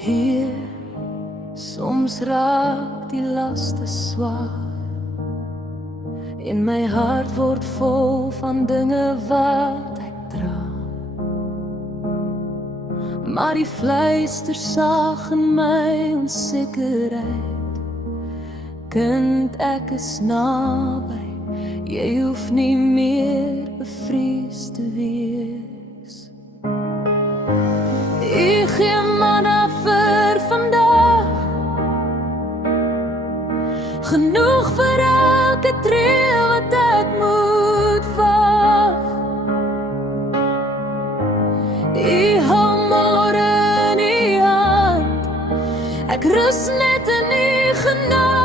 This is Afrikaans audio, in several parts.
Heer, soms raak die laste swaar en my hart word vol van dinge wat ek dra. Maar die fluister saag in my onsekerheid, kind, ek is naby, jy hoef nie meer bevrees te wees. Ek gee manna vir vandag, genoeg vir elke tree wat ek moet wag. Ek hou môre in die hand, ek rus net in die genade.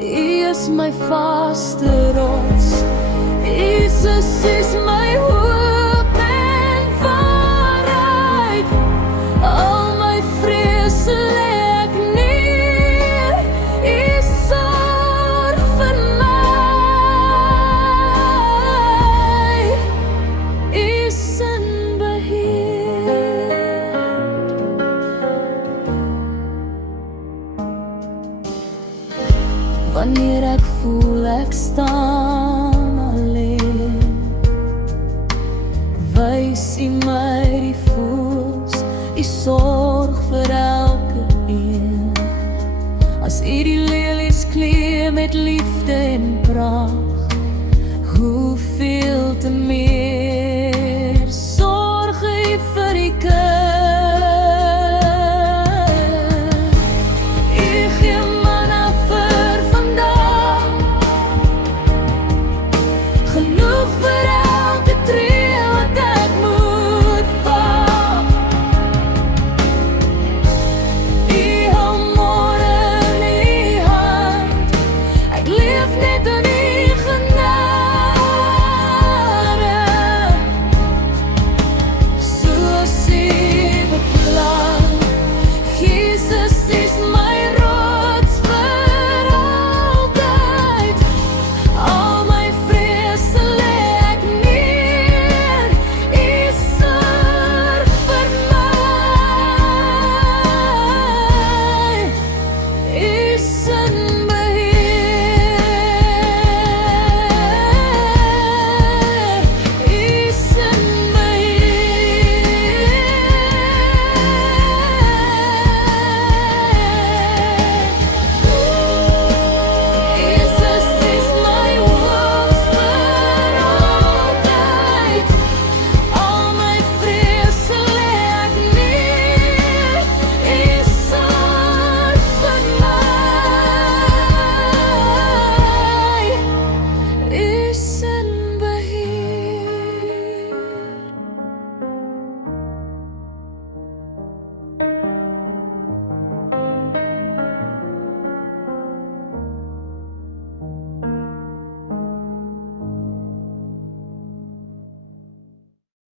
Hy is my vaste rots, Jesus is my hoop en waarheid. Al my vrese lê ek neer, hy sorg vir my. Hy is in beheer. Wanneer ek voel ek staan alleen, wys hy my die voels, hy sorg vir elke een. As hy die lelies klee met liefde en pracht, hoeveel te